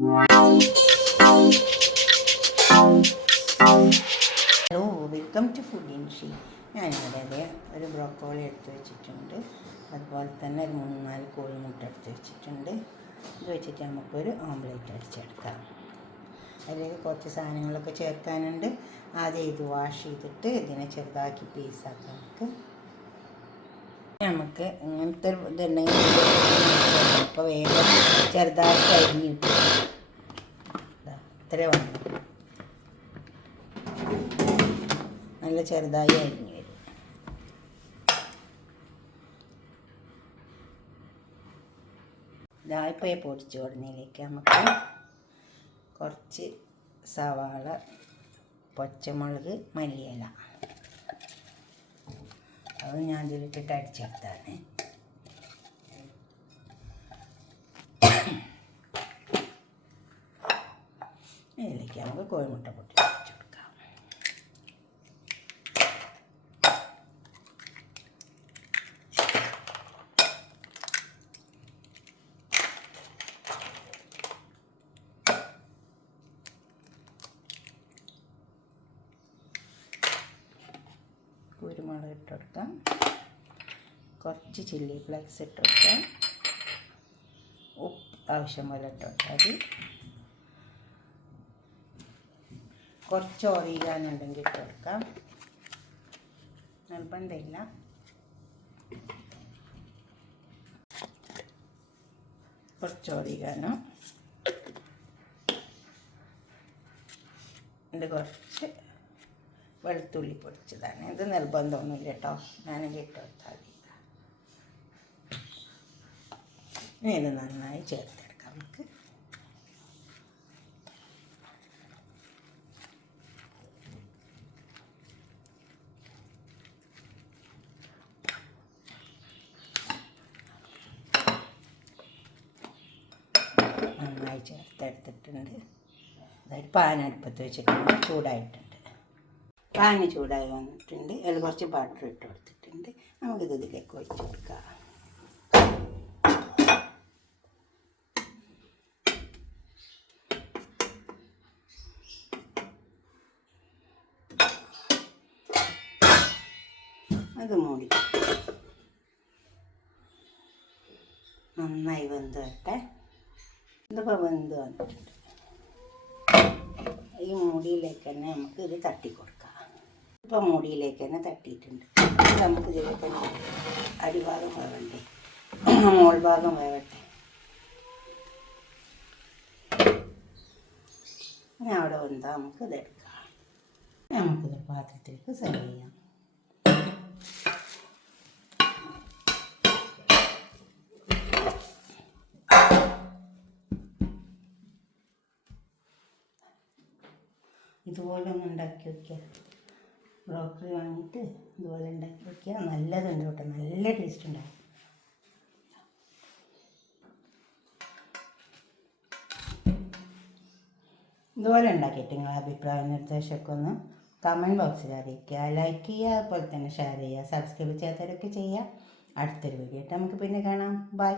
Hello, welcome to food Inshi. ഞാനിവിടെ ഒരു broccoli എടുത്ത് വെച്ചിട്ടുണ്ട്. അതുപോലെ തന്നെ ഒരു 3-4 കോഴിമുട്ട എടുത്ത് വെച്ചിട്ടുണ്ട്. ഇത് വെച്ചിട്ട് നമുക്കൊരു ഓംലേറ്റ് അടിച്ചെടുക്കാം. അതിലേക്ക് കുറച്ച് സാധനങ്ങളൊക്കെ ചേർക്കാനുണ്ട്. ആദ്യം ഇത് വാഷ് ചെയ്തിട്ട് ഇതിനെ ചെറുതാക്കി പീസാക്കാം. നമുക്ക് ഇങ്ങനത്തെ ഇതുണ്ടെങ്കിൽ ഇപ്പോൾ വേഗം ചെറുതാക്കി അരിഞ്ഞിട്ട് ഇത്ര വന്നു നല്ല ചെറുതായി അരിഞ്ഞ് വരും. ഇതായപ്പോൾ പൊടിച്ച് കൊടുന്നതിലേക്ക് നമുക്ക് കുറച്ച് സവാള, പച്ചമുളക്, മല്ലിയില അത് ഞാൻ ഇതിലിട്ടിട്ട് അടിച്ചെടുത്താണ്. ഇതിലേക്ക് നമുക്ക് കോഴിമുട്ട പൊട്ടി വെച്ച് കൊടുക്കാം. കുരുമുളക് ഇട്ട് കൊടുക്കാം. കുറച്ച് ചില്ലി ഫ്ലേക്സ് ഇട്ട് കൊടുക്കാം. ഉപ്പ് ആവശ്യം പോലെ ഇട്ട് കൊടുത്താൽ മതി. കുറച്ച് ഓറിഗാനുണ്ടെങ്കിൽ ഇട്ട് കൊടുക്കാം, നിർബന്ധമില്ല. കുറച്ച് ഓറിഗാനോ, ഇത് കുറച്ച് വെളുത്തുള്ളി പൊടിച്ചതാണ്. ഇത് നിർബന്ധമൊന്നുമില്ല കേട്ടോ, ഞാനെങ്കിൽ ഇട്ട് കൊടുത്താൽ മതി. ഇനി ഇത് നന്നായി ചേർത്തെടുക്കാം നമുക്ക്. നന്നായി ചേർത്തെടുത്തിട്ടുണ്ട്. അതായത് പാൻ അടുപ്പത്ത് വെച്ചിട്ടുണ്ട്, ചൂടായിട്ടുണ്ട്. പാന് ചൂടായി വന്നിട്ടുണ്ട്. അതിൽ കുറച്ച് ബട്ടർ ഇട്ട് കൊടുത്തിട്ടുണ്ട്. നമുക്കിത് ഇതിലേക്ക് ഒഴിച്ച് കൊടുക്കാം. അത് മൂടി നന്നായി വെന്ത് വരട്ടെ. ഇതിപ്പോൾ വെന്ത് വന്നിട്ടുണ്ട്. ഈ മൂടിയിലേക്ക് തന്നെ നമുക്ക് ഇത് തട്ടി കൊടുക്കാം. ഇപ്പോൾ മൂടിയിലേക്ക് തന്നെ തട്ടിയിട്ടുണ്ട്. നമുക്ക് ഇതിലേക്ക് അടിഭാഗം വേവണ്ടേ, മോൾ ഭാഗം വേവട്ടെ. ഇനി അവിടെ വെന്താൽ നമുക്ക് ഇതെടുക്കാം. നമുക്കിത് പാത്രത്തിലേക്ക് സെർവ് ചെയ്യാം. ഇതുപോലെ ഒന്ന് ഉണ്ടാക്കി വയ്ക്കുക. ബ്രോക്കറി വാങ്ങിയിട്ട് ഇതുപോലെ ഉണ്ടാക്കി വയ്ക്കുക. നല്ലതുണ്ട് കേട്ടോ, നല്ല ടേസ്റ്റ് ഉണ്ടാകും. ഇതുപോലെ ഉണ്ടാക്കിയിട്ട് നിങ്ങളുടെ അഭിപ്രായ നിർദ്ദേശമൊക്കെ ഒന്ന് കമൻറ്റ് ബോക്സിൽ അറിയിക്കുക. ലൈക്ക് ചെയ്യുക, അതുപോലെ തന്നെ ഷെയർ ചെയ്യുക. സബ്സ്ക്രൈബ് ചെയ്യാത്തവരൊക്കെ ചെയ്യുക. അടുത്തൊരു വീഡിയോ ആയിട്ട് നമുക്ക് പിന്നെ കാണാം. ബൈ.